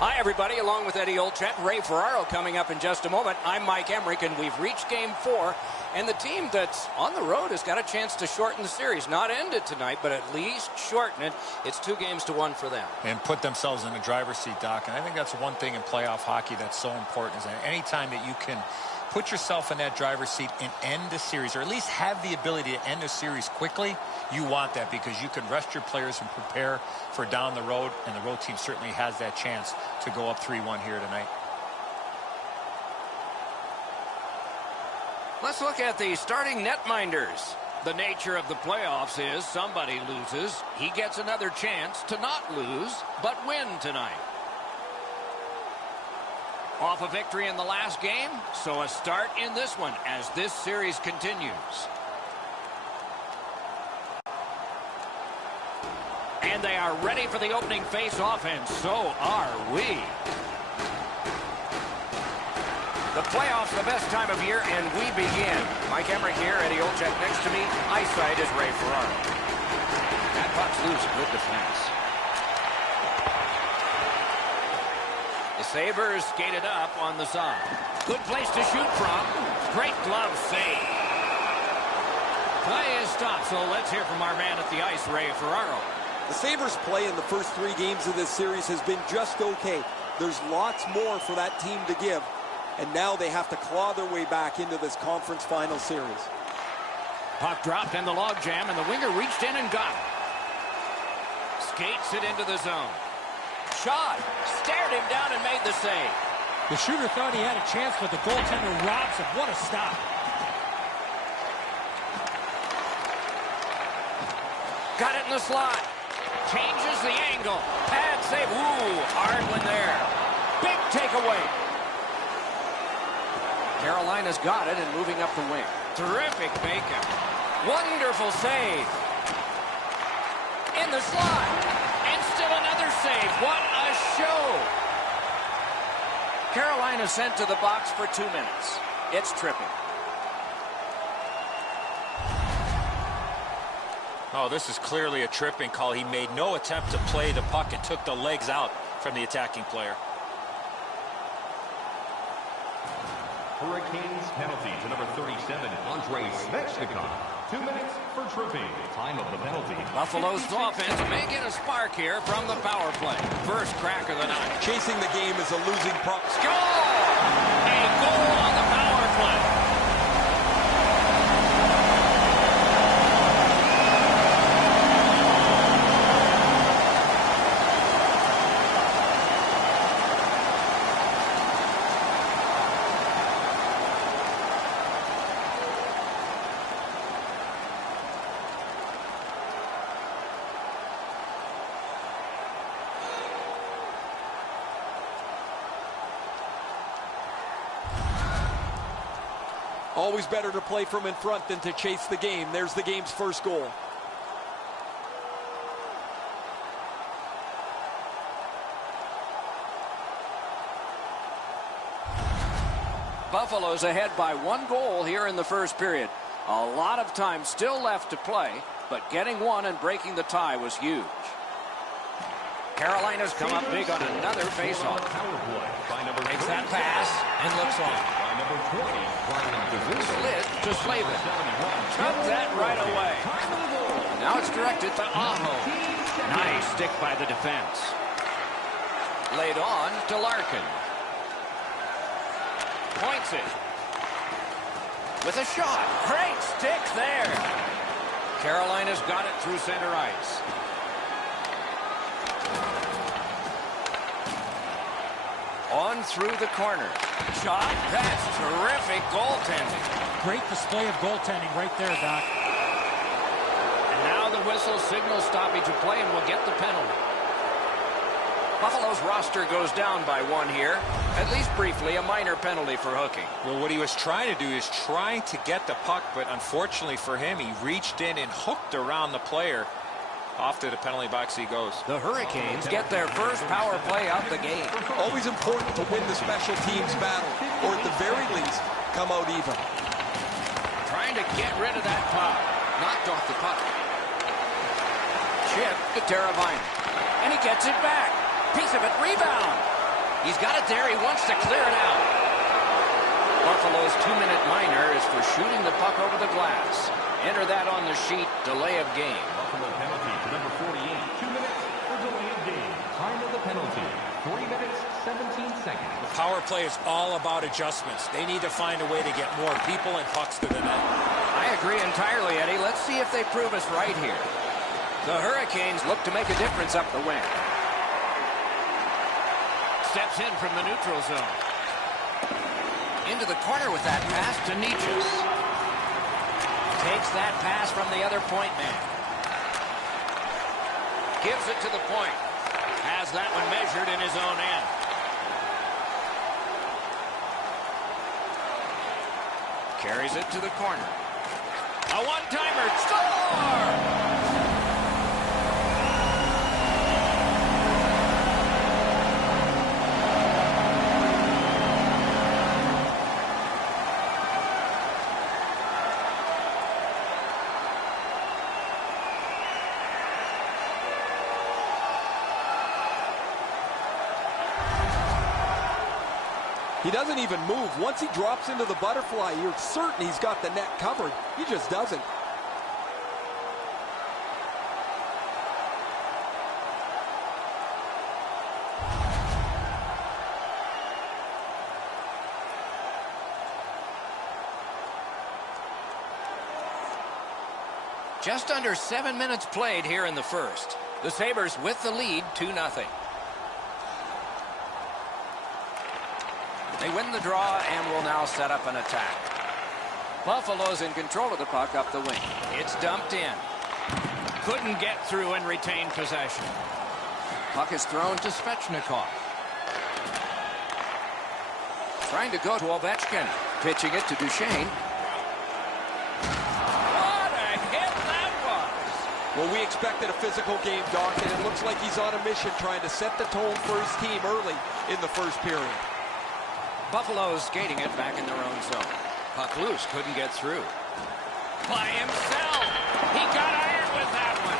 Hi, everybody. Along with Eddie Olczyk, Ray Ferraro coming up in just a moment. I'm Mike Emmerich, and we've reached Game 4. And the team that's on the road has got a chance to shorten the series. Not end it tonight, but at least shorten it. It's 2-1 for them. And put themselves in the driver's seat, Doc. And I think that's one thing in playoff hockey that's so important, is that any time that you can put yourself in that driver's seat and end the series, or at least have the ability to end a series quickly, you want that, because you can rest your players and prepare for down the road, and the road team certainly has that chance to go up 3-1 here tonight. Let's look at the starting netminders. The nature of the playoffs is somebody loses. He gets another chance to not lose, but win tonight. Off a victory in the last game, so a start in this one as this series continues. And they are ready for the opening face-off, and so are we. The playoffs, the best time of year, and we begin. Mike Emmerich here, Eddie Olczyk next to me. Eyesight is Ray Ferraro. That puck's loose, good defense. The Sabres skated up on the side. Good place to shoot from. Great glove save. Play is stopped, so let's hear from our man at the ice, Ray Ferraro. The Sabres' play in the first 3 games of this series has been just okay. There's lots more for that team to give, and now they have to claw their way back into this conference final series. Puck dropped in the logjam, and the winger reached in and got it. Skates it into the zone. Shot, stared him down and made the save. The shooter thought he had a chance, but the goaltender robs him. What a stop. Got it in the slot. Changes the angle. Pad save. Ooh, hard one there. Big takeaway. Carolina's got it and moving up the wing. Terrific Bacon. Wonderful save. In the slot. And still another save. What a show. Carolina sent to the box for 2 minutes. It's tripping. Oh, this is clearly a tripping call. He made no attempt to play the puck and took the legs out from the attacking player. Hurricanes penalty to number 37, Andrei Svechnikov. 2 minutes for tripping. Time of the penalty. Buffalo's offense may get a spark here from the power play. First crack of the night. Chasing the game is a losing puck. Score! A goal on the power play. Always better to play from in front than to chase the game. There's the game's first goal. Buffalo's ahead by 1 goal here in the first period. A lot of time still left to play, but getting one and breaking the tie was huge. Carolina's come up big on another faceoff. Takes that pass and looks on. Slid to Slavin. Took that right away. Now it's directed to Aho. Nice stick by the defense. Laid on to Larkin. Points it. With a shot. Great stick there. Carolina's got it through center ice. On through the corner. Shot. That's terrific goaltending. Great display of goaltending right there, Doc. And now the whistle signals stoppage of play and will get the penalty. Buffalo's roster goes down by 1 here. At least briefly, a minor penalty for hooking. Well, what he was trying to do is trying to get the puck, but unfortunately for him, he reached in and hooked around the player. Off to the penalty box he goes. The Hurricanes get their first power play out the game. Always important to win the special teams battle, or at the very least, come out even. Trying to get rid of that puck. Knocked off the puck. Chip to Teravainen. And he gets it back. Piece of it, rebound. He's got it there. He wants to clear it out. Buffalo's 2-minute minor is for shooting the puck over the glass. Enter that on the sheet, delay of game. Buffalo penalty to number 48. 2 minutes for delay of game. Time of the penalty, 3 minutes, 17 seconds. The power play is all about adjustments. They need to find a way to get more people and pucks to the net. I agree entirely, Eddie. Let's see if they prove us right here. The Hurricanes look to make a difference up the wing. Steps in from the neutral zone. Into the corner with that pass to Niches. Takes that pass from the other point man. Gives it to the point. Has that one measured in his own end. Carries it to the corner. A one-timer. Score! He doesn't even move. Once he drops into the butterfly, you're certain he's got the net covered. He just doesn't. Just under 7 minutes played here in the first. The Sabres with the lead, 2-0. They win the draw and will now set up an attack. Buffalo's in control of the puck up the wing. It's dumped in. Couldn't get through and retain possession. Puck is thrown to Svechnikov. Trying to go to Ovechkin. Pitching it to Duchesne. What a hit that was! Well, we expected a physical game, Doc, and it looks like he's on a mission trying to set the tone for his team early in the first period. Buffalo's skating it back in their own zone. Puck loose, couldn't get through. By himself! He got iron with that one!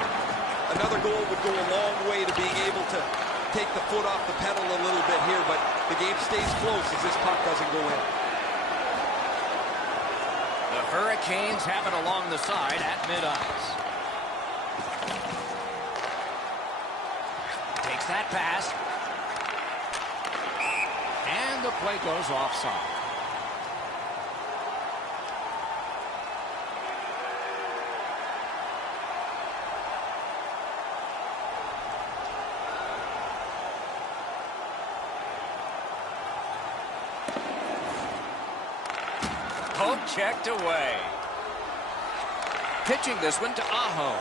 Another goal would go a long way to being able to take the foot off the pedal a little bit here, but the game stays close as this puck doesn't go in. The Hurricanes have it along the side at mid-ice. Takes that pass. And the play goes offside. Poke checked away. Pitching this one to Aho.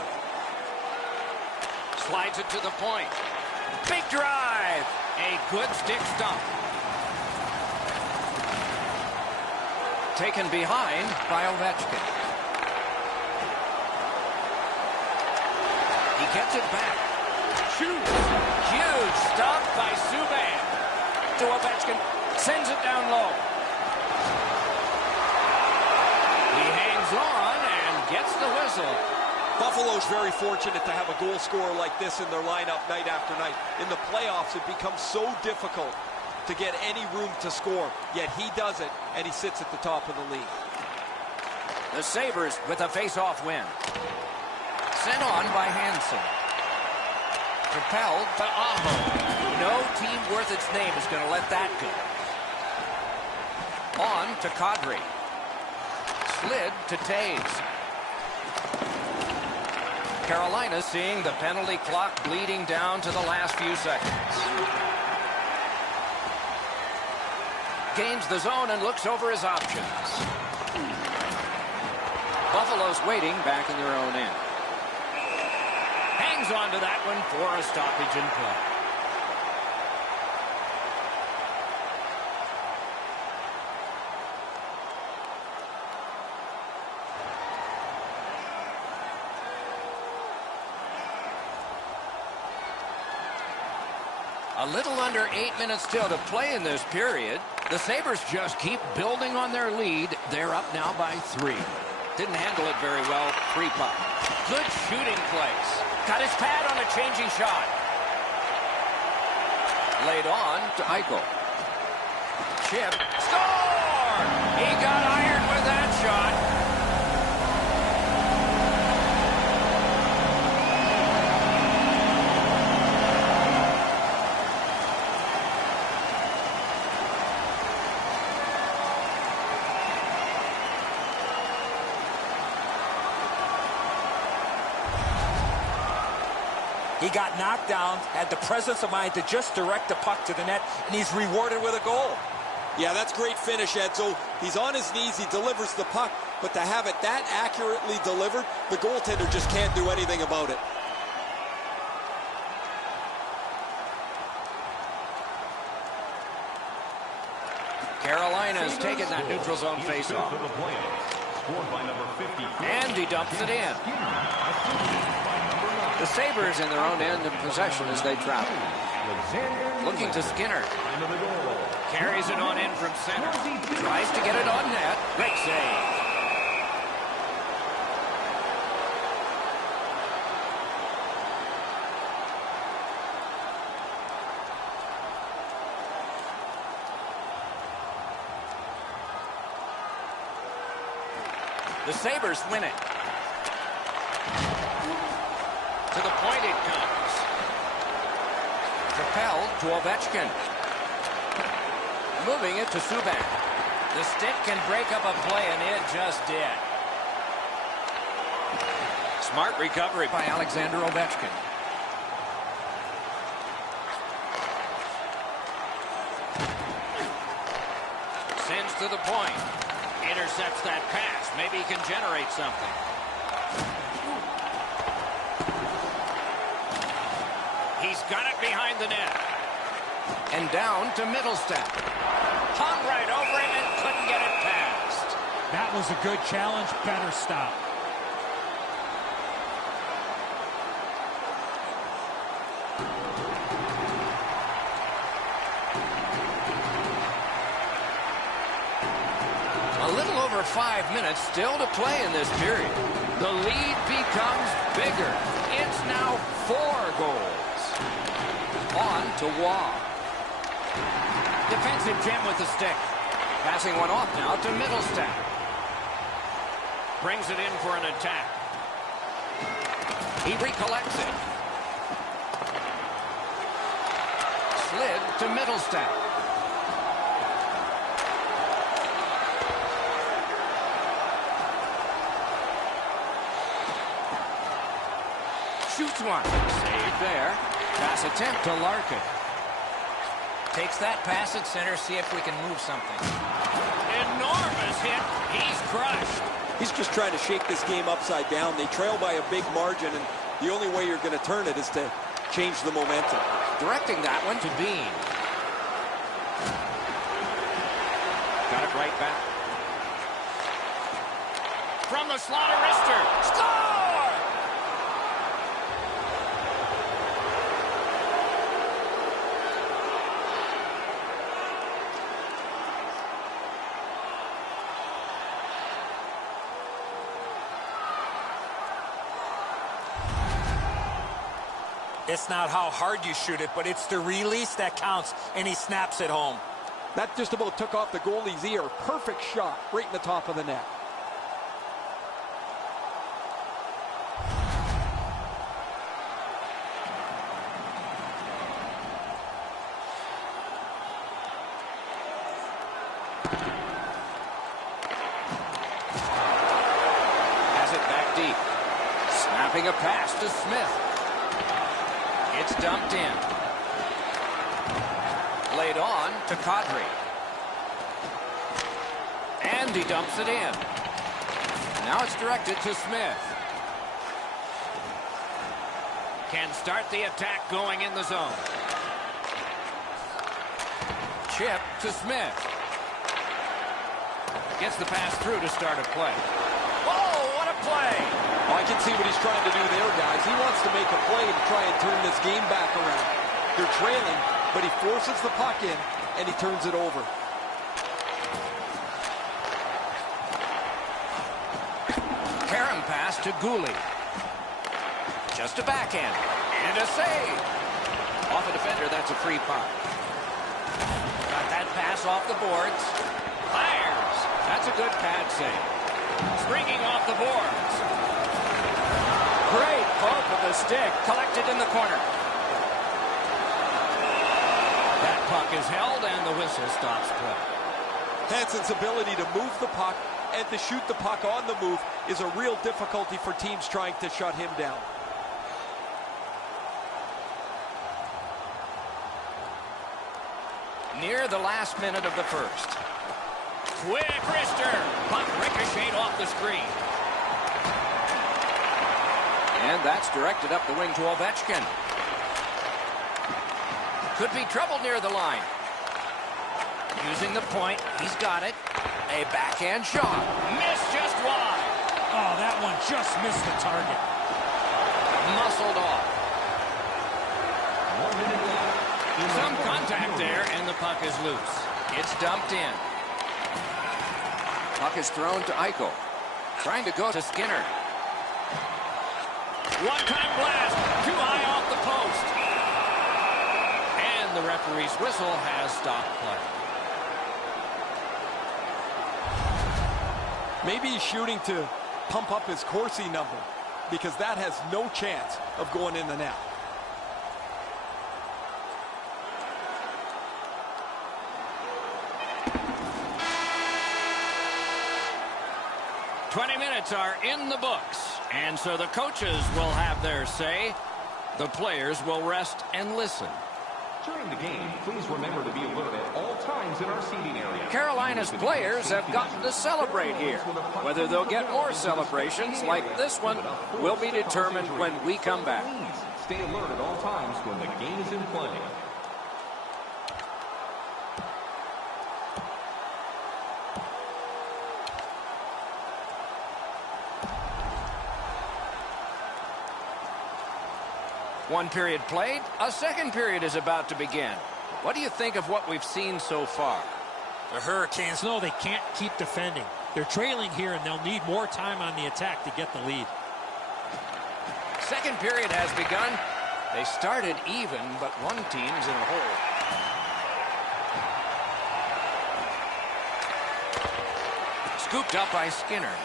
Slides it to the point. Big drive. A good stick stump. Taken behind by Ovechkin. He gets it back. Shoots. Huge stop by Subban. To Ovechkin. Sends it down low. He hangs on and gets the whistle. Buffalo's very fortunate to have a goal scorer like this in their lineup night after night. In the playoffs, it becomes so difficult to get any room to score, yet he does it, and he sits at the top of the league. The Sabres with a face-off win. Sent on by Hansen. Propelled to Aho. No team worth its name is going to let that go. On to Kadri. Slid to Taves. Carolina seeing the penalty clock bleeding down to the last few seconds. Gains the zone and looks over his options. Buffalo's waiting back in their own end. Hangs on to that one for a stoppage in play. A little under 8 minutes still to play in this period. The Sabres just keep building on their lead. They're up now by 3. Didn't handle it very well. Free puck. Good shooting place. Got his pad on a changing shot. Laid on to Eichel. Chip. Score! He got iron with that shot. He got knocked down, had the presence of mind to just direct the puck to the net, and he's rewarded with a goal. Yeah, that's great finish, Edzo. He's on his knees, he delivers the puck, but to have it that accurately delivered, the goaltender just can't do anything about it. Carolina's taken that neutral zone face-off. And he dumps it in. The Sabres in their own end of possession as they travel. Looking to Skinner. Carries it on in from center. Tries to get it on net. Great save. The Sabres win it. To the point it comes. Propelled to Ovechkin. Moving it to Subban. The stick can break up a play, and it just did. Smart recovery by Alexander Ovechkin. Sends to the point. Intercepts that pass. Maybe he can generate something. He's got it behind the net. And down to Middlestat. Hung right over him and couldn't get it past. That was a good challenge. Better stop. A little over 5 minutes still to play in this period. The lead becomes bigger. It's now 4 goals. On to Waugh. Defensive gem with the stick. Passing one off now to Middlestat. Brings it in for an attack. He recollects it. Slid to Middlestat. Shoots one. Saved there. Pass attempt to Larkin. Takes that pass at center, see if we can move something. Enormous hit. He's crushed. He's just trying to shake this game upside down. They trail by a big margin, and the only way you're going to turn it is to change the momentum. Directing that one to Bean. Got it right back. From the slot of wrister. Score! It's not how hard you shoot it, but it's the release that counts, and he snaps it home. That just about took off the goalie's ear. Perfect shot right in the top of the net. Has it back deep. Snapping a pass to Smith. It's dumped in. Laid on to Kadri. And he dumps it in. Now it's directed to Smith. Can start the attack going in the zone. Chip to Smith. Gets the pass through to start a play. Oh, what a play! Well, I can see what he's trying to do there, guys. He wants to make a play to try and turn this game back around. They're trailing, but he forces the puck in, and he turns it over. Karam pass to Gouli. Just a backhand. And a save. Off a defender, that's a free puck. Got that pass off the boards. Fires. That's a good pad save. Springing off the boards. Great poke with the stick. Collected in the corner. That puck is held and the whistle stops play. Hansen's ability to move the puck and to shoot the puck on the move is a real difficulty for teams trying to shut him down. Near the last minute of the first. Quick wrister. Puck ricocheted off the screen. And that's directed up the wing to Ovechkin. Could be trouble near the line. Using the point, he's got it. A backhand shot. Missed just wide. Oh, that one just missed the target. Muscled off. Some contact there, and the puck is loose. It's dumped in. Puck is thrown to Eichel. Trying to go to Skinner. One-time blast. Too high off the post. And the referee's whistle has stopped play. Maybe he's shooting to pump up his Corsi number, because that has no chance of going in the net. Minutes are in the books, and so the coaches will have their say. The players will rest and listen. During the game, please remember to be alert at all times in our seating area. Carolina's players have gotten to celebrate here. Whether they'll get more celebrations like this one will be determined when we come back. Please stay alert at all times when the game is in play. One period played, a second period is about to begin. What do you think of what we've seen so far? The Hurricanes No, they can't keep defending. They're trailing here, and they'll need more time on the attack to get the lead. Second period has begun. They started even, but one team's in a hole. Scooped up by Skinner.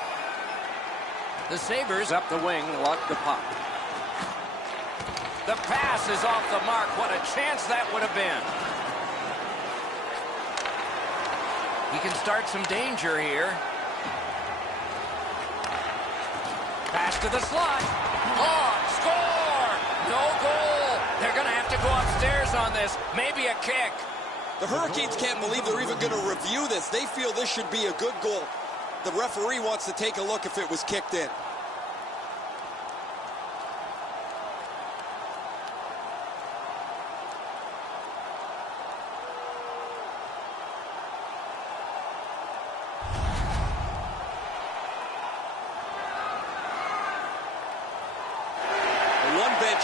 The Sabres up the wing want the puck. The pass is off the mark. What a chance that would have been. He can start some danger here. Pass to the slot. Oh, score! No goal. They're going to have to go upstairs on this. Maybe a kick. The Hurricanes can't believe they're even going to review this. They feel this should be a good goal. The referee wants to take a look if it was kicked in.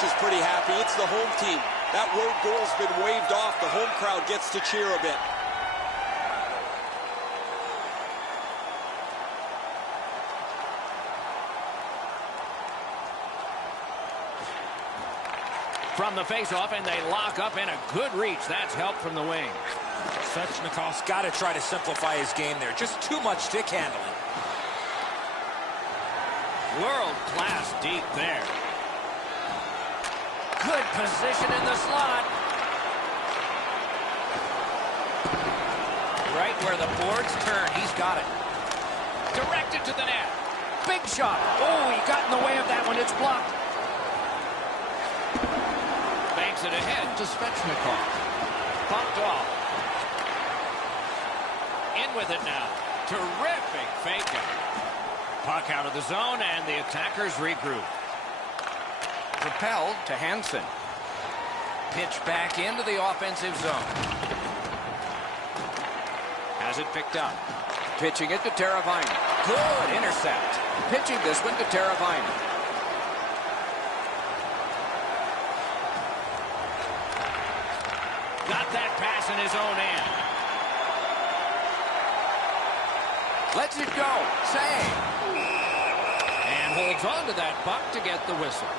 Is pretty happy. It's the home team. That road goal's been waved off. The home crowd gets to cheer a bit. From the face-off, and they lock up in a good reach. That's help from the wing. Svechnikov's got to try to simplify his game there. Just too much stick handling. World-class deep there. Good position in the slot. Right where the boards turn. He's got it. Directed to the net. Big shot. Oh, he got in the way of that one. It's blocked. Banks it ahead to Svechnikov. Pumped off. In with it now. Terrific fake. Puck out of the zone, and the attackers regroup. Propelled to Hansen. Pitch back into the offensive zone. Has it picked up. Pitching it to Teravainen. Good intercept. Pitching this one to Teravainen. Got that pass in his own end. Lets it go. Save. And holds on to that puck to get the whistle.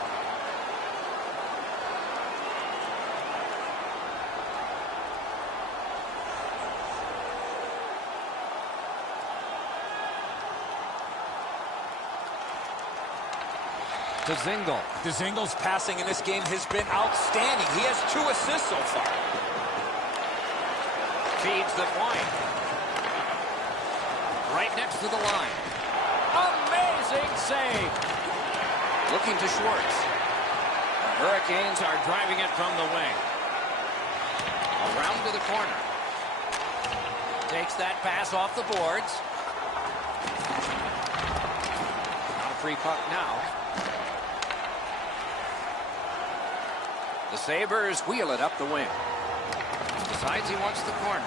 Dzingle's passing in this game has been outstanding. He has 2 assists so far. Feeds the point. Right next to the line. Amazing save. Looking to Schwartz. The Hurricanes are driving it from the wing. Around to the corner. Takes that pass off the boards. Not a free puck now. The Sabres wheel it up the wing. Decides he wants the corner.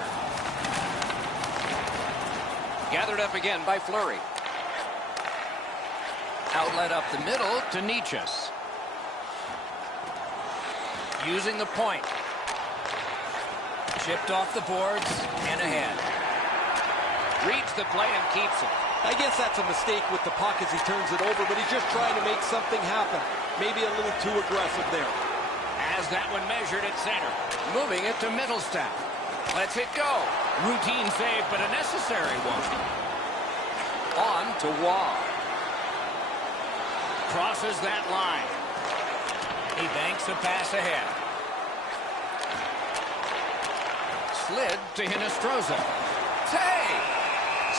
Gathered up again by Fleury. Outlet up the middle to Nichas. Using the point. Chipped off the boards and ahead. Reads the play and keeps it. I guess that's a mistake with the puck as he turns it over, but he's just trying to make something happen. Maybe a little too aggressive there. Has that one measured at center. Moving it to Middlestadt. Lets it go. Routine save, but a necessary one. On to Wall. Crosses that line. He banks a pass ahead. Slid to Hinostroza. Save!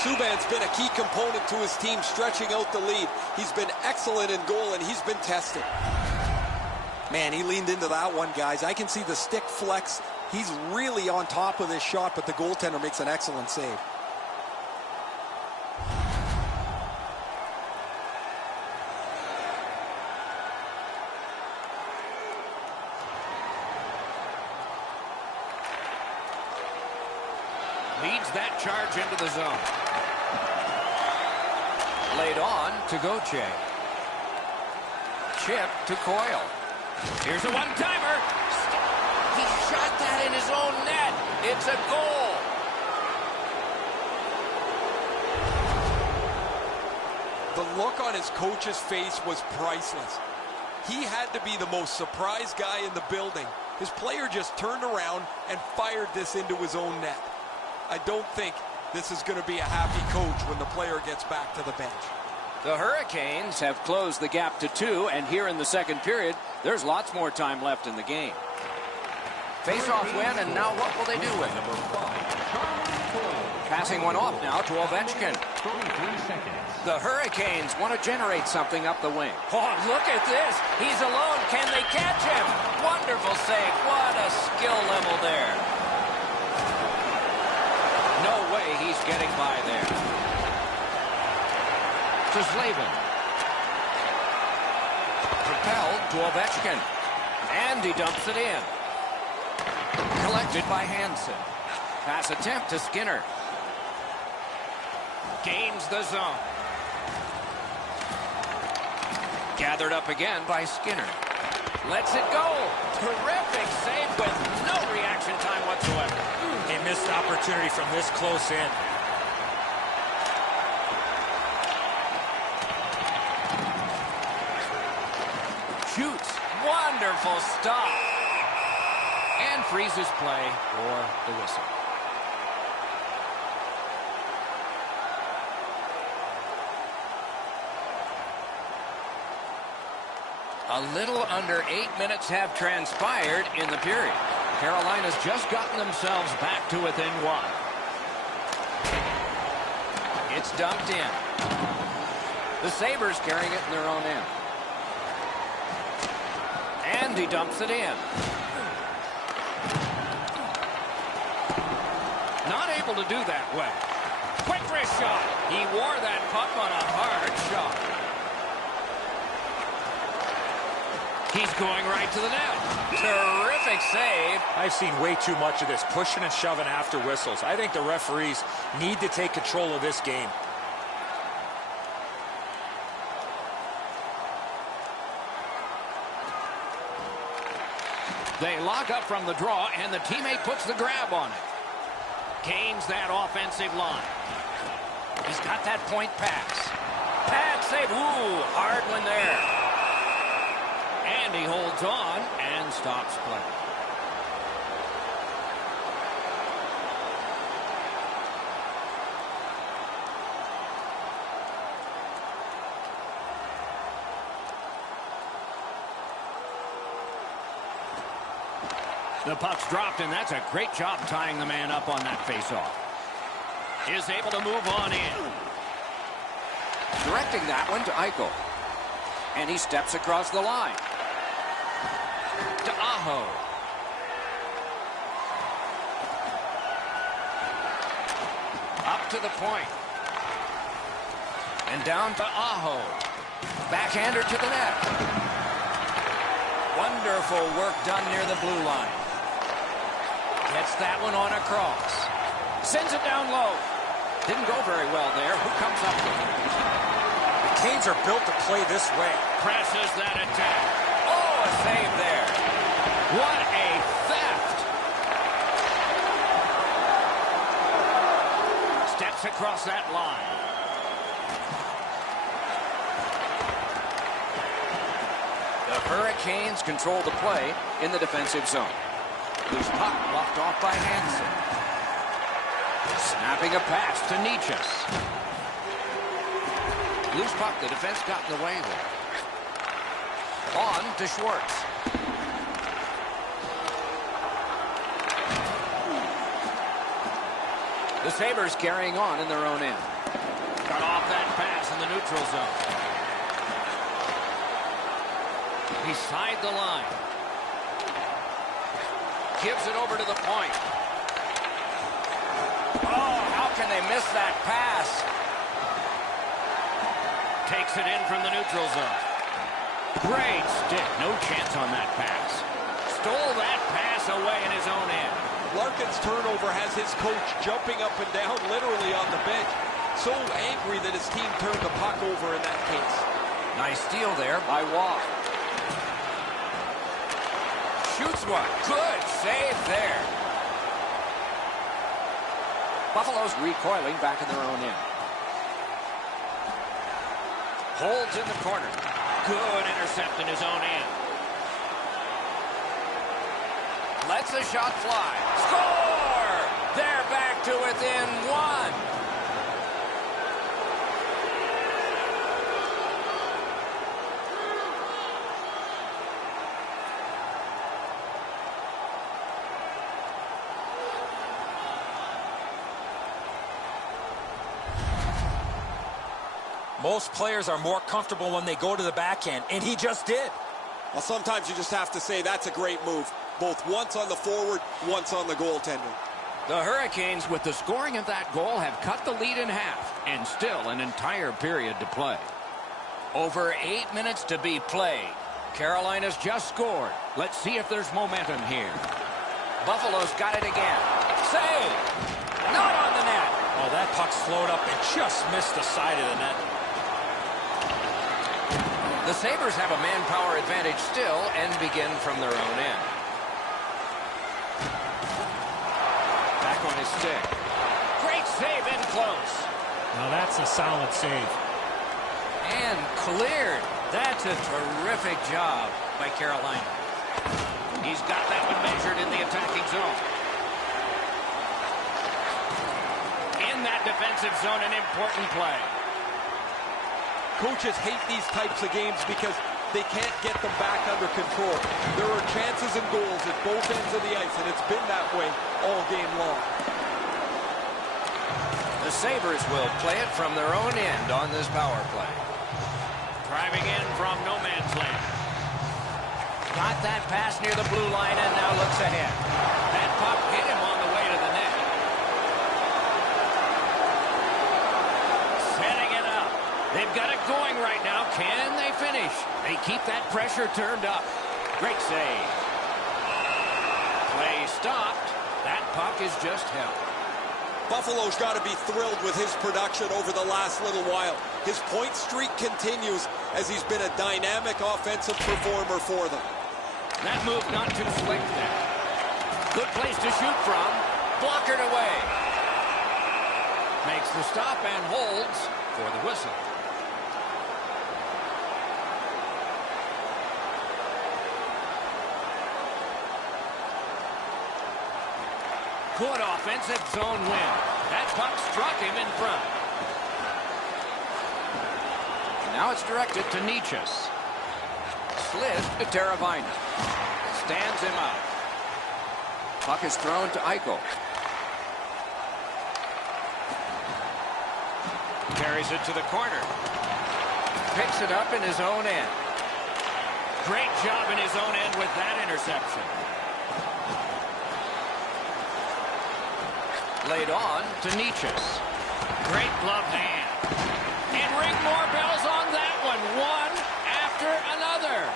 Subban's been a key component to his team stretching out the lead. He's been excellent in goal, and he's been tested. Man, he leaned into that one, guys. I can see the stick flex. He's really on top of this shot, but the goaltender makes an excellent save. Leads that charge into the zone. Laid on to Gauthier. Chip to Coyle. Here's a one-timer. He shot that in his own net. It's a goal. The look on his coach's face was priceless. He had to be the most surprised guy in the building. His player just turned around and fired this into his own net. I don't think this is going to be a happy coach when the player gets back to the bench. The Hurricanes have closed the gap to 2, and here in the second period, there's lots more time left in the game. Face-off win, and now what will they do with it? Passing one off now to Ovechkin. The Hurricanes want to generate something up the wing. Oh, look at this. He's alone. Can they catch him? Wonderful save. What a skill level there. No way he's getting by there. To Slavin. Propelled to Ovechkin. And he dumps it in. Collected by Hansen. Pass attempt to Skinner. Gains the zone. Gathered up again by Skinner. Lets it go. Terrific save with no reaction time whatsoever. A missed opportunity from this close in. Shoots. Wonderful stop. And freezes play for the whistle. A little under 8 minutes have transpired in the period. Carolina's just gotten themselves back to within 1. It's dumped in. The Sabres carrying it in their own end. And he dumps it in. Not able to do that well. Quick wrist shot. He wore that puck on a hard shot. He's going right to the net. Terrific save. I've seen way too much of this, pushing and shoving after whistles. I think the referees need to take control of this game. They lock up from the draw, and the teammate puts the grab on it. Gains that offensive line. He's got that point pass. Pad save. Ooh, hard one there. And he holds on and stops play. The puck's dropped, and that's a great job tying the man up on that faceoff. Is able to move on in. Directing that one to Eichel. And he steps across the line. To Aho. Up to the point. And down to Aho. Backhander to the net. Wonderful work done near the blue line. Gets that one on across. Sends it down low. Didn't go very well there. Who comes up with it? The Canes are built to play this way. Presses that attack. Oh, a save there. What a theft. Steps across that line. The Hurricanes control the play in the defensive zone. Loose puck blocked off by Hansen. Snapping a pass to Nichas. Loose puck, the defense got in the way there. On to Schwartz. The Sabres carrying on in their own end. Cut off that pass in the neutral zone. Beside the line. Gives it over to the point. Oh, how can they miss that pass? Takes it in from the neutral zone. Great stick. No chance on that pass. Stole that pass away in his own end. Larkin's turnover has his coach jumping up and down literally on the bench. So angry that his team turned the puck over in that case. Nice steal there by Waugh. Shoots one. Good save there. Buffalo's recoiling back in their own end. Holds in the corner. Good intercept in his own end. Lets a shot fly. Score! They're back to within one. Most players are more comfortable when they go to the backhand, and he just did. Well, sometimes you just have to say that's a great move. Both once on the forward, once on the goaltender. The Hurricanes, with the scoring of that goal, have cut the lead in half, and still an entire period to play. Over 8 minutes to be played. Carolina's just scored. Let's see if there's momentum here. Buffalo's got it again. Save! Not on the net. Oh, that puck slowed up and just missed the side of the net. The Sabres have a manpower advantage still and begin from their own end. Back on his stick. Great save in close. Now that's a solid save. And cleared. That's a terrific job by Carolina. He's got that one measured in the attacking zone. In that defensive zone, an important play. Coaches hate these types of games because they can't get them back under control. There are chances and goals at both ends of the ice, and it's been that way all game long. The Sabres will play it from their own end on this power play. Driving in from no man's land. Got that pass near the blue line and now looks ahead. That puck hit him on the way to the net. Setting it up. They've got it going right now. Can they finish? They keep that pressure turned up. Great save. Play stopped. That puck is just held. Buffalo's got to be thrilled with his production over the last little while. His point streak continues as he's been a dynamic offensive performer for them. That move not too slick there. Good place to shoot from. Blockered away. Makes the stop and holds for the whistle. Good offensive zone win. That puck struck him in front. Now it's directed to Nichas. Slid to Teravainen. Stands him up. Puck is thrown to Eichel. Carries it to the corner. Picks it up in his own end. Great job in his own end with that interception. Laid on to Niches. Great glove hand. And ring more bells on that one. One after another.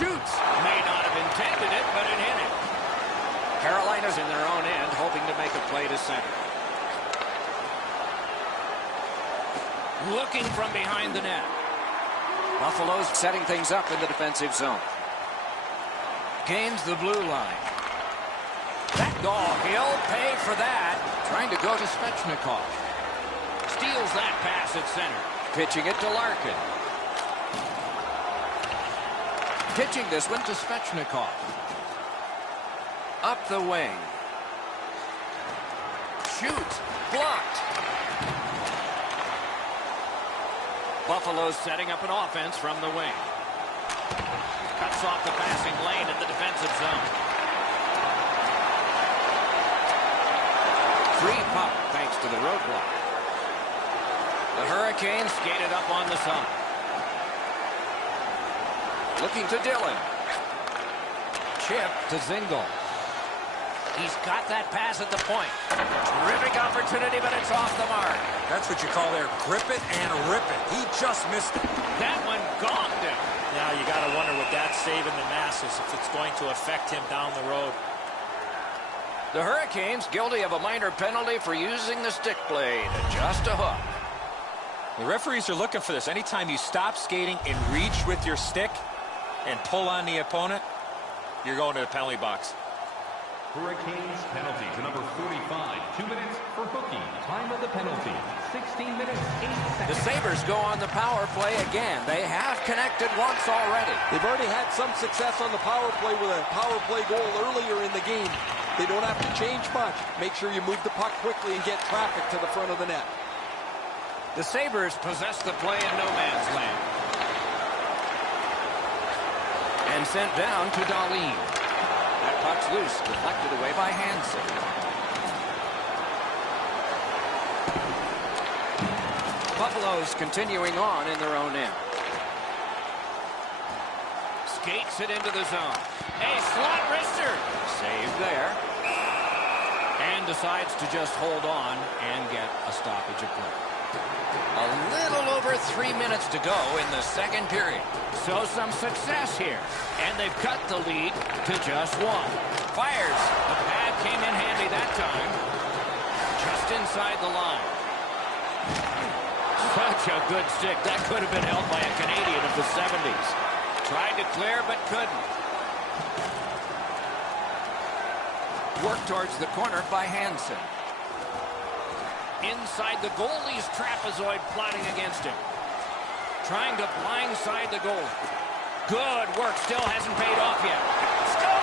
Shoots. May not have intended it, but it hit it. Carolina's in their own end, hoping to make a play to center. Looking from behind the net. Buffalo's setting things up in the defensive zone. Gains the blue line. That goal, he'll pay for that. Trying to go to Svechnikov. Steals that pass at center. Pitching it to Larkin. Pitching this one to Svechnikov. Up the wing. Shoots. Blocked. Buffalo's setting up an offense from the wing. Cuts off the passing lane in the defensive zone. Free puck thanks to the roadblock. The Hurricanes skated up on the side. Looking to Dillon. Chip to Zingle. He's got that pass at the point. Terrific opportunity, but it's off the mark. That's what you call there, grip it and rip it. He just missed it. That one gonged him. Now you got to wonder with that save in the masses if it's going to affect him down the road. The Hurricanes guilty of a minor penalty for using the stick blade. Just a hook. The referees are looking for this. Anytime you stop skating and reach with your stick and pull on the opponent, you're going to the penalty box. Hurricanes penalty to number 45. 2 minutes for hooking. Time of the penalty, 16 minutes, 8 seconds. The Sabres go on the power play again. They have connected once already. They've already had some success on the power play with a power play goal earlier in the game. They don't have to change much. Make sure you move the puck quickly and get traffic to the front of the net. The Sabres possess the play in no man's land. And sent down to Dahlin. That puck's loose, deflected away by Hansen. Buffalo's continuing on in their own end. Skates it into the zone. A slot wrister. Saved there. And decides to just hold on and get a stoppage of play. A little over 3 minutes to go in the second period. So some success here. And they've cut the lead to just one. Fires. The pad came in handy that time. Just inside the line. Such a good stick. That could have been held by a Canadian of the 70s. Tried to clear but couldn't. Work towards the corner by Hansen. Inside the goalie's trapezoid plotting against him. Trying to blindside the goal. Good work. Still hasn't paid off yet. Score!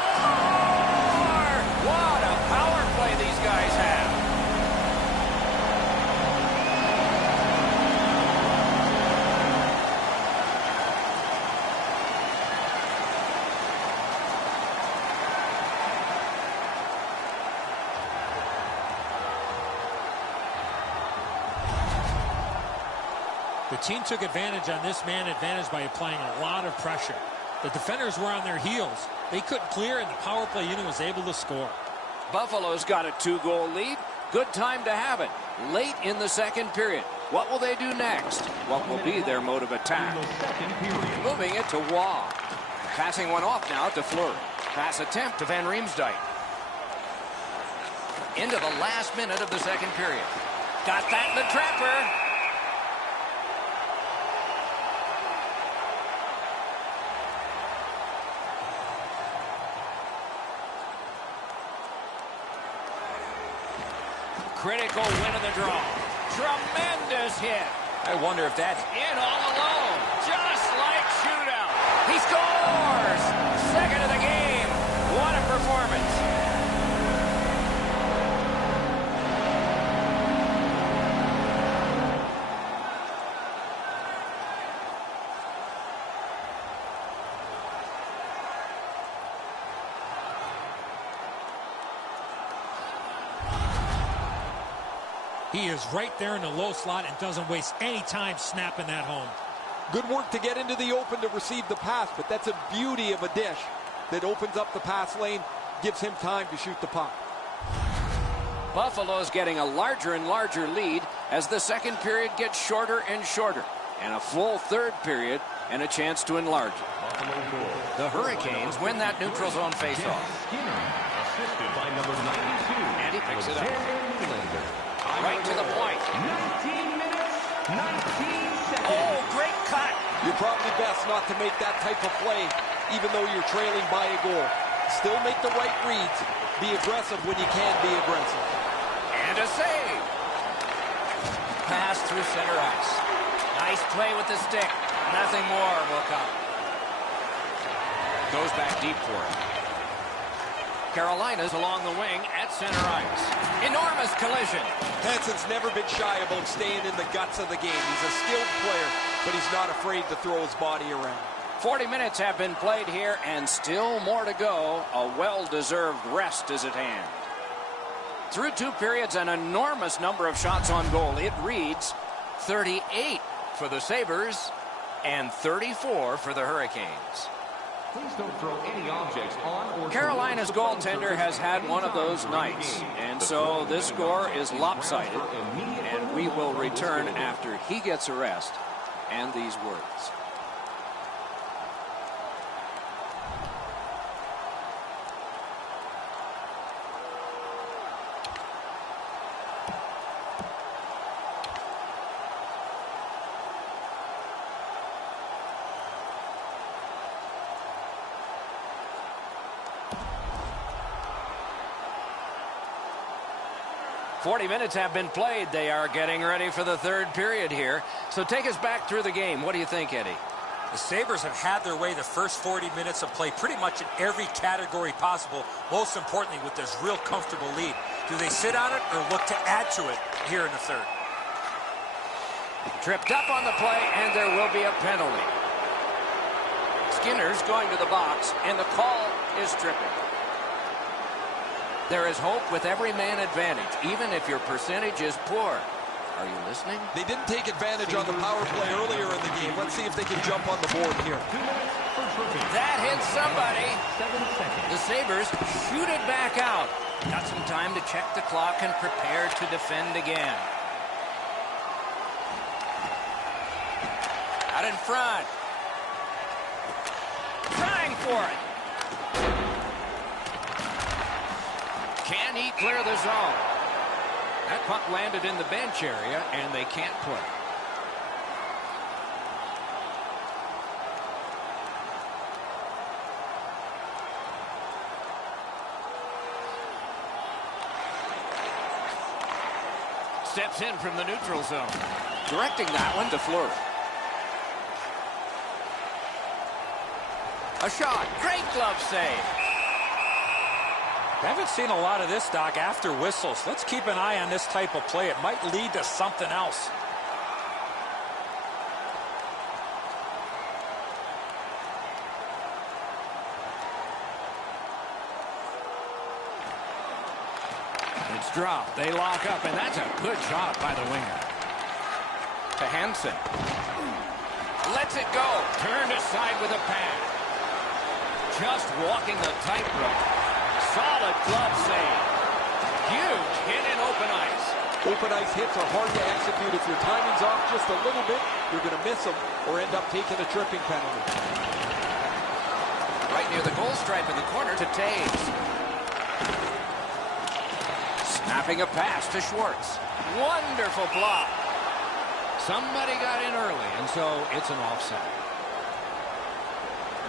What a power play these guys have. The team took advantage on this man advantage by applying a lot of pressure. The defenders were on their heels. They couldn't clear, and the power play unit was able to score. Buffalo's got a 2-goal lead. Good time to have it. Late in the second period. What will they do next? What will be their mode of attack? Moving it to Waugh. Passing one off now to Fleury. Pass attempt to Van Riemsdyk. Into the last minute of the second period. Got that in the trapper. Critical win of the draw. Tremendous hit. I wonder if that... In all alone. Just like shootout. He scores! Second of the game. What a performance. He is right there in the low slot and doesn't waste any time snapping that home. Good work to get into the open to receive the pass, but that's a beauty of a dish that opens up the pass lane, gives him time to shoot the puck. Buffalo's getting a larger and larger lead as the second period gets shorter and shorter, and a full third period and a chance to enlarge it. The Hurricanes win that neutral zone faceoff. Assisted by number 92. And he picks it up. Right to the point. 19 minutes, 19 seconds. Oh, great cut. You're probably best not to make that type of play, even though you're trailing by a goal. Still make the right reads. Be aggressive when you can be aggressive. And a save. Pass through center ice. Nice play with the stick. Nothing more will come. Goes back deep for it. Carolina's along the wing at center ice. Enormous collision. Hansen's never been shy about staying in the guts of the game. He's a skilled player, but he's not afraid to throw his body around. 40 minutes have been played here, and still more to go. A well-deserved rest is at hand. Through 2 periods, an enormous number of shots on goal. It reads 38 for the Sabres and 34 for the Hurricanes. Please don't throw any objects on or Carolina's goaltender has had one of those nights, and so this score is lopsided, and we will return after he gets a rest and these words. "40 minutes have been played. They are getting ready for the third period here. So take us back through the game. What do you think, Eddie? The Sabres have had their way the first 40 minutes of play pretty much in every category possible, most importantly with this real comfortable lead. Do they sit on it or look to add to it here in the third? Tripped up on the play, and there will be a penalty. Skinner's going to the box, and the call is tripping. There is hope with every man advantage, even if your percentage is poor. Are you listening? They didn't take advantage on the power play earlier in the game. Let's see if they can jump on the board here. That hits somebody. The Sabres shoot it back out. Got some time to check the clock and prepare to defend again. Out in front. Trying for it. Can he clear the zone? That puck landed in the bench area, and they can't play. Steps in from the neutral zone. Directing that one to Fleury. A shot. Great glove save. I haven't seen a lot of this, Doc, after whistles. Let's keep an eye on this type of play. It might lead to something else. It's dropped. They lock up, and that's a good job by the winger. To Hansen. Lets it go. Turned aside with a pad. Just walking the tightrope. Solid glove save. Huge hit in open ice. Open ice hits are hard to execute. If your timing's off just a little bit, you're going to miss them or end up taking a tripping penalty. Right near the goal stripe in the corner to Taves. Snapping a pass to Schwartz. Wonderful block. Somebody got in early, and so it's an offside.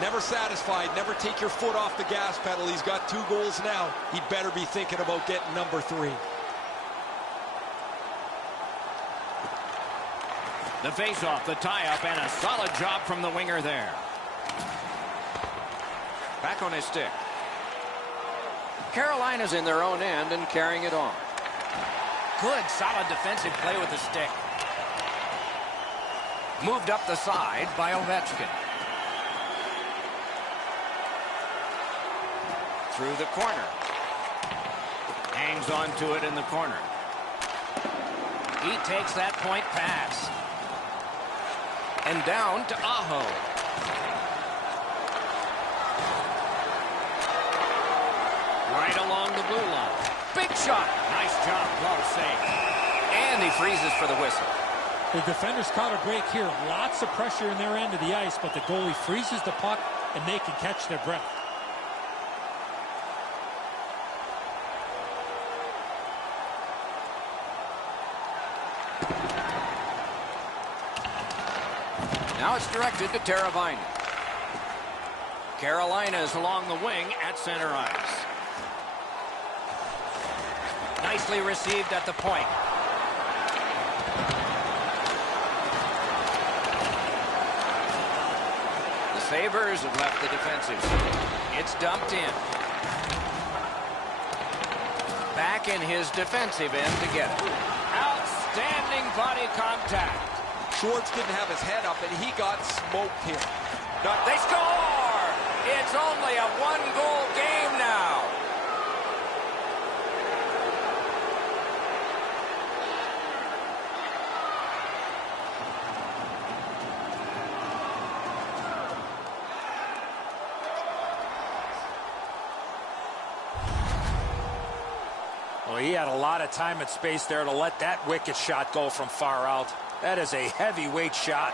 Never satisfied. Never take your foot off the gas pedal. He's got 2 goals now. He better be thinking about getting number 3. The face-off, the tie-up, and a solid job from the winger there. Back on his stick. Carolina's in their own end and carrying it on. Good, solid defensive play with the stick. Moved up the side by Ovechkin. Through the corner. Hangs on to it in the corner. He takes that point pass. And down to Aho. Right along the blue line. Big shot. Nice job. Glove save. And he freezes for the whistle. The defenders caught a break here. Lots of pressure in their end of the ice, but the goalie freezes the puck, and they can catch their breath. Now it's directed to Teravainen. Carolina is along the wing at center ice. Nicely received at the point. The Sabres have left the defensive. It's dumped in. Back in his defensive end to get it. Outstanding body contact. Schwartz didn't have his head up, and he got smoked here. They score! It's only a one-goal game now. Well, he had a lot of time and space there to let that wicked shot go from far out. That is a heavyweight shot.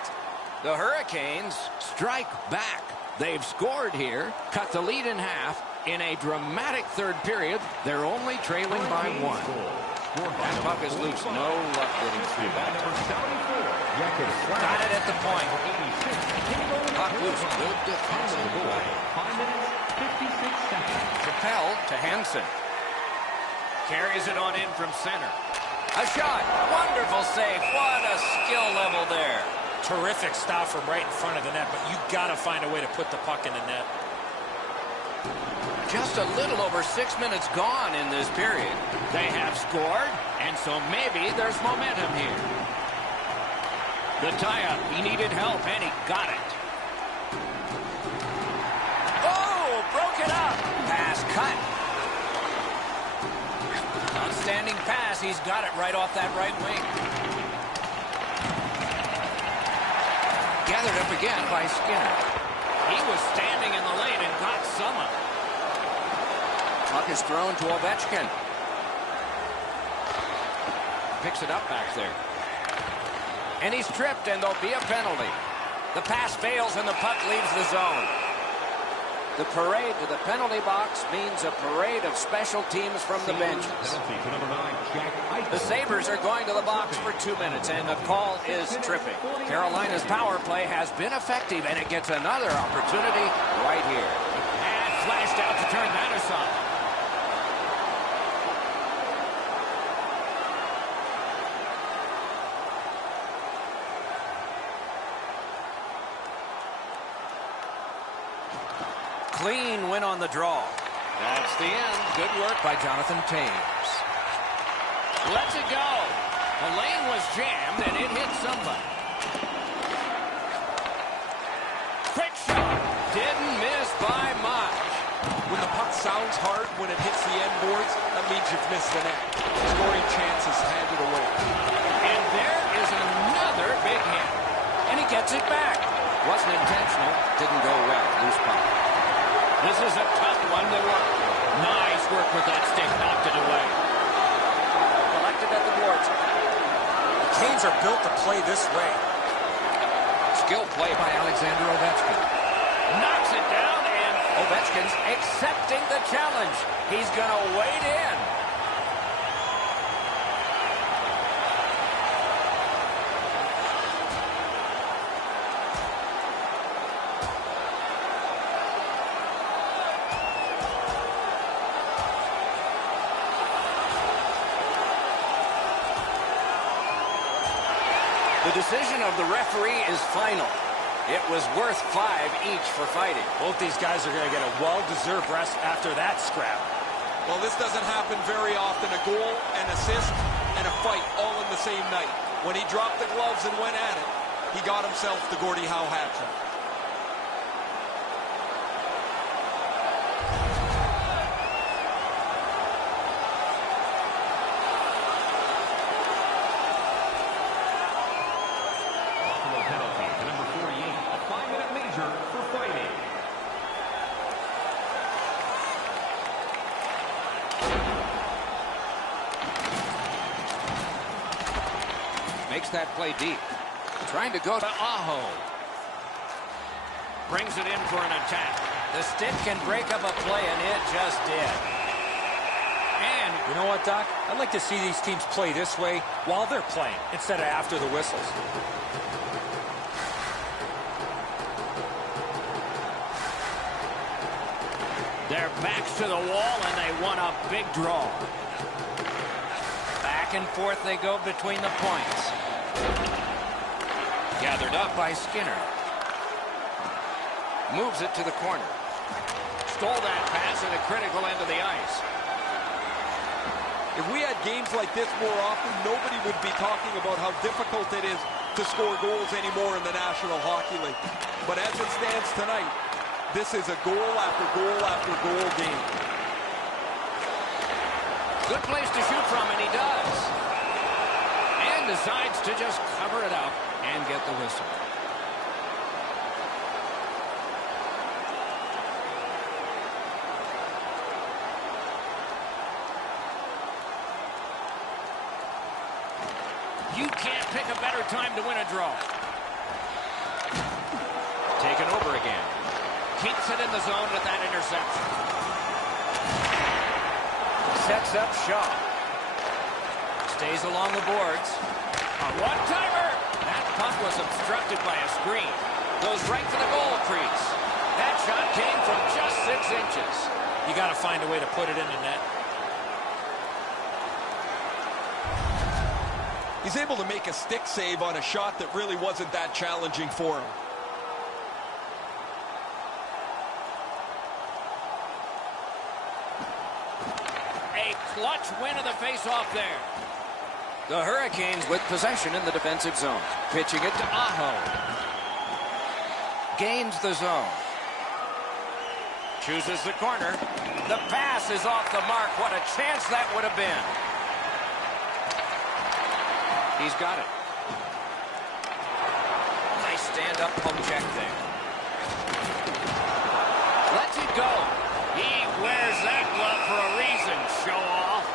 The Hurricanes strike back. They've scored here, cut the lead in half. In a dramatic third period, they're only trailing by one. That puck is loose. No luck getting through that. Got it at the point. Puck loose. Good defensive play. 5 minutes, 56 seconds. Propelled to Hansen. Carries it on in from center. A shot. Wonderful save. What a skill level there. Terrific stop from right in front of the net, but you got to find a way to put the puck in the net. Just a little over 6 minutes gone in this period. They have scored, and so maybe there's momentum here. The tie-up. He needed help, and he got it. Oh, broke it up. Pass cut. Outstanding pass. He's got it right off that right wing. Gathered up again by Skinner. He was standing in the lane and got some of it. Puck is thrown to Ovechkin. Picks it up back there. And he's tripped, and there'll be a penalty. The pass fails, and the puck leaves the zone. The parade to the penalty box means a parade of special teams from the benches. The Sabres are going to the box for 2 minutes, and the call is tripping. Carolina's power play has been effective, and it gets another opportunity right here. And flashed out to turn that aside. Clean win on the draw. That's the end. Good work by Jonathan Taves. Lets it go. The lane was jammed, and it hit somebody. Quick shot. Didn't miss by much. When the puck sounds hard when it hits the end boards, that means you've missed the net. Scoring chances handed away. And there is another big hit. And he gets it back. Wasn't intentional. Didn't go well. Loose puck. This is a tough one to work. Nice work with that stick. Knocked it away. Collected at the boards. The Canes are built to play this way. Skill play by Alexander Ovechkin. Knocks it down, and Ovechkin's accepting the challenge. He's going to wade in. The decision of the referee is final. It was worth 5 each for fighting. Both these guys are going to get a well-deserved rest after that scrap. Well, this doesn't happen very often. A goal, an assist, and a fight all in the same night. When he dropped the gloves and went at it, he got himself the Gordie Howe hat trick. that play deep. Trying to go to Aho. Brings it in for an attack. The stick can break up a play, and it just did. And you know what, Doc? I'd like to see these teams play this way while they're playing instead of after the whistles. Their backs to the wall, and they want a big draw. Back and forth they go between the points. Gathered up by Skinner. Moves it to the corner. Stole that pass at a critical end of the ice. If we had games like this more often, nobody would be talking about how difficult it is to score goals anymore in the National Hockey League. But as it stands tonight, this is a goal after goal after goal game. Good place to shoot from, and he does. And decides to just cover it up and get the whistle. You can't pick a better time to win a draw. Taken over again. Keeps it in the zone with that interception. Sets up Shaw. Stays along the boards. A one-timer. That puck was obstructed by a screen. Goes right to the goal crease. That shot came from just 6 inches. You got to find a way to put it in the net. He's able to make a stick save on a shot that really wasn't that challenging for him. A clutch win of the face-off there. The Hurricanes with possession in the defensive zone. Pitching it to Aho. Gains the zone. Chooses the corner. The pass is off the mark. What a chance that would have been. He's got it. Nice stand-up poke check there. Lets it go. He wears that glove for a reason, show off.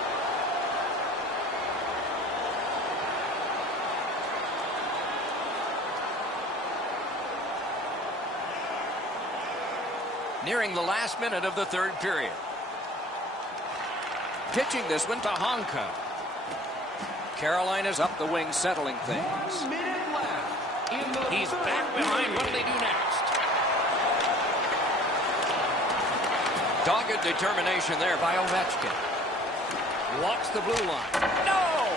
Nearing the last minute of the third period. Pitching this one to Honka. Carolina's up the wing, settling things. He's back behind. What do they do next? Dogged determination there by Ovechkin. Walks the blue line. No!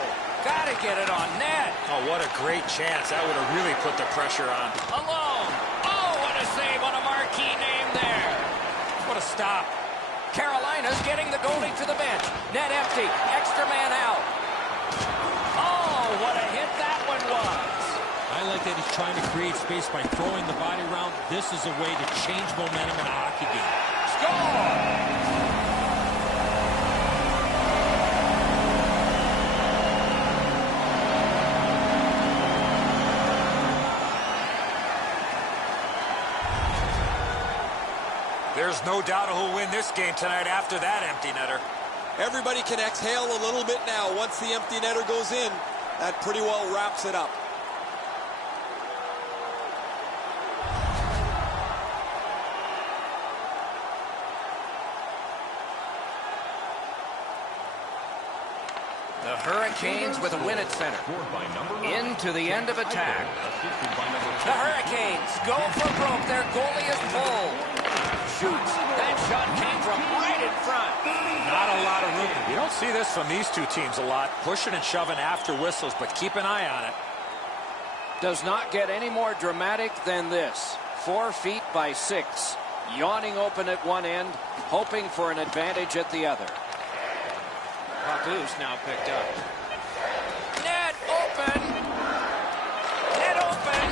Gotta get it on net. Oh, what a great chance. That would have really put the pressure on. Alone. Oh, what a save on a marquee name there. What a stop. Carolina's getting the goalie to the bench. Net empty. Extra man out. Oh, what a hit that one was. I like that he's trying to create space by throwing the body around. This is a way to change momentum in a hockey game. Score! There's no doubt who'll win this game tonight after that empty netter. Everybody can exhale a little bit now. Once the empty netter goes in, that pretty well wraps it up. The Hurricanes with a win at center. Into the end of attack. The Hurricanes go for broke. Their goalie is pulled. Shoots. That shot came from right in front. Not a lot of room. You don't see this from these two teams a lot. Pushing and shoving after whistles, but keep an eye on it. Does not get any more dramatic than this. 4 feet by 6. Yawning open at one end, hoping for an advantage at the other. Puck loose now picked up. Net open. Net open.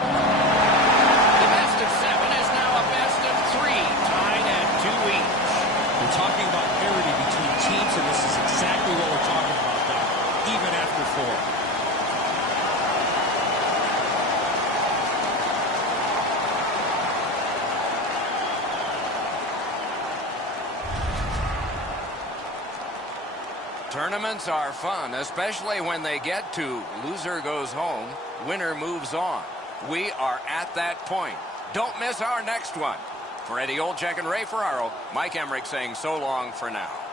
The best of 7 is now a best of 3, tied at 2 each. We're talking about parity between teams, and this is exactly what we're talking about, Doc, even after 4. Tournaments are fun, especially when they get to loser goes home, winner moves on. We are at that point. Don't miss our next one. For Eddie Olczyk and Ray Ferraro, Mike Emmerich saying so long for now.